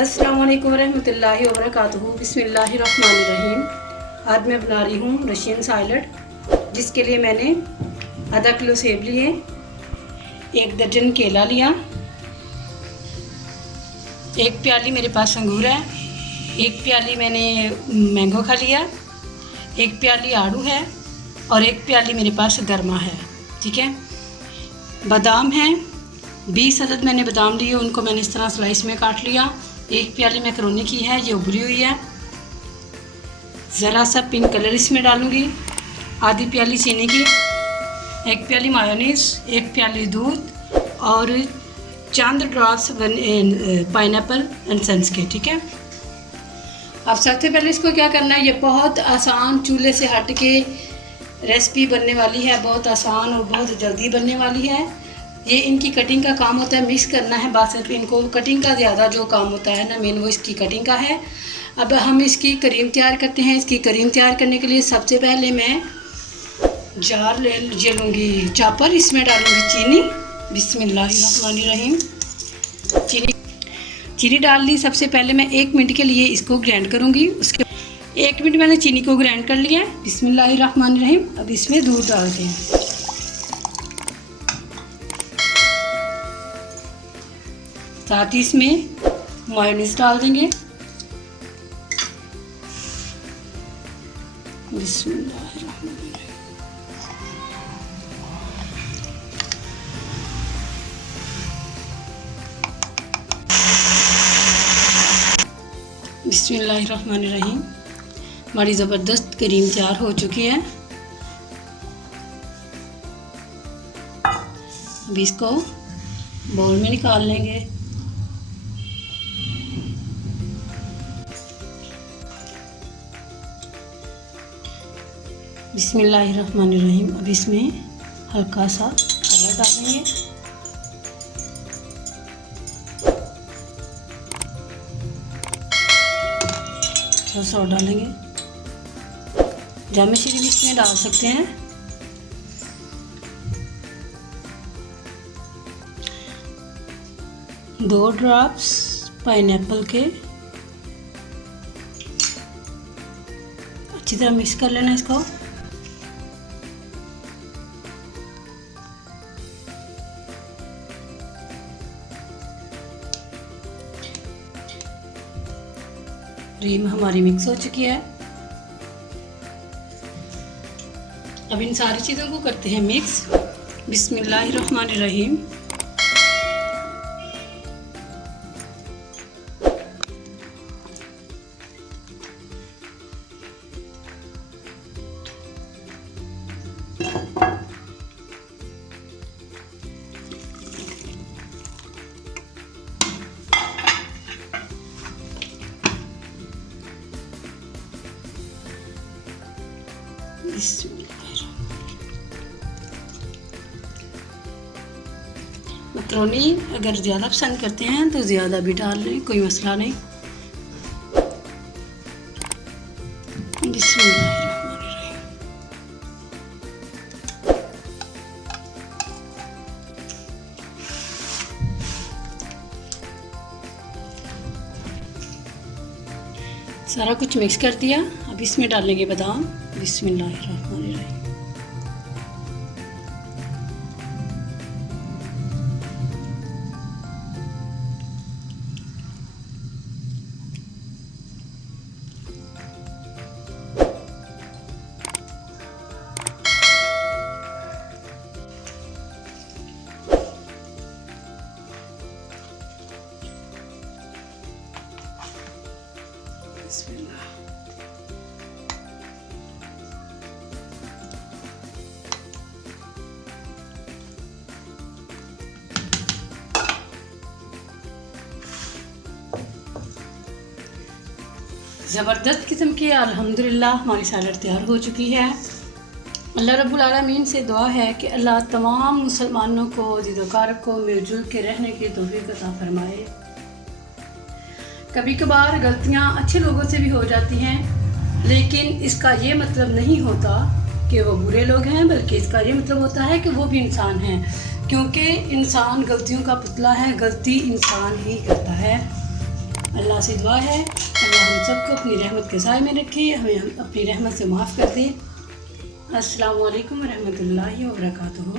अस्सलाम वालेकुम रहमतुल्लाहि व बरकातुहू। बिस्मिल्लाहिर्रहमानिर्रहीम। आज मैं बना रही हूँ रशियन सालड, जिसके लिए मैंने आधा किलो सेब लिए, 1 दर्जन केला लिया, 1 प्याली मेरे पास अंगूर है, 1 प्याली मैंने मैंगो खा लिया, 1 प्याली आड़ू है और 1 प्याली मेरे पास गरमा है। ठीक है। बादाम हैं, 20 अदद मैंने बादाम लिए, उनको मैंने इस तरह स्लाइस में काट लिया। 1 प्याली मैकरोनी की है, ये उबली हुई है। ज़रा सा पिंक कलर इसमें डालूँगी, आधी प्याली चीनी की, 1 प्याली मायोनीज़, 1 प्याली दूध और चंद ड्रॉप्स पाइनएप्पल एंड सन्स के। ठीक है। अब सबसे पहले इसको क्या करना है, ये बहुत आसान चूल्हे से हट के रेसिपी बनने वाली है, बहुत आसान और बहुत जल्दी बनने वाली है। ये इनकी कटिंग का काम होता है, मिक्स करना है, बस इनको कटिंग का ज़्यादा जो काम होता है ना, मेन वो इसकी कटिंग का है। अब हम इसकी करीम तैयार करते हैं। इसकी करीम तैयार करने के लिए सबसे पहले मैं जार ये लूँगी चॉपर, इसमें डालूँगी चीनी। बिस्मिल्लाहिर्रहमानिर्रहीम। चीनी डाल ली। सबसे पहले मैं 1 मिनट के लिए इसको ग्राइंड करूँगी। उसके 1 मिनट मैंने चीनी को ग्राइंड कर लिया है। बिस्मिल्लाहिर्रहमानिर्रहीम। अब इसमें दूध डालते हैं, साथ ही इसमें मायोनीज़ डाल देंगे। बिस्मिल्लाहिर्रहमानिर्रहीम। हमारी ज़बरदस्त करीम तैयार हो चुकी है। अब इसको बाउल में निकाल लेंगे। बिस्मिल्लाहिर्रहमानिर्रहीम। अब इसमें हल्का सा कलर डालेंगे, थोड़ा सा डालेंगे, जामेत्री भी इसमें डाल सकते हैं। दो ड्रॉप्स पाइनएप्पल के, अच्छी तरह मिक्स कर लेना इसको। क्रीम हमारी मिक्स हो चुकी है। अब इन सारी चीज़ों को करते हैं मिक्स। बिस्मिल्लाहिर्रहमानिर्रहीम। मैकरोनी अगर ज़्यादा पसंद करते हैं तो ज़्यादा भी डाल लें, कोई मसला नहीं। बिस्मिल्लाहिर्रहमानिर्रहीम। सारा कुछ मिक्स कर दिया। अब इसमें डालेंगे बादाम। बिस्मिल्लाहिर्रहमानिर्रहीम। ज़बरदस्त किस्म की अल्हम्दुलिल्लाह हमारी सैलड तैयार हो चुकी है। अल्लाह रब्बुल आलमीन से दुआ है कि अल्लाह तमाम मुसलमानों को ज़िद्दोकार को मिलजुल के रहने की तौफीक अता फरमाए। कभी कभार गलतियाँ अच्छे लोगों से भी हो जाती हैं, लेकिन इसका ये मतलब नहीं होता कि वो बुरे लोग हैं, बल्कि इसका ये मतलब होता है कि वो भी इंसान हैं, क्योंकि इंसान गलतियों का पुतला है, गलती इंसान ही करता है। अल्लाह से दुआ है अल्लाह हम सबको अपनी रहमत के साए में रखे, हमें अपनी रहमत से माफ़ कर दे। अस्सलामु अलैकुम रहमतुल्लाहि व बरकातुहू।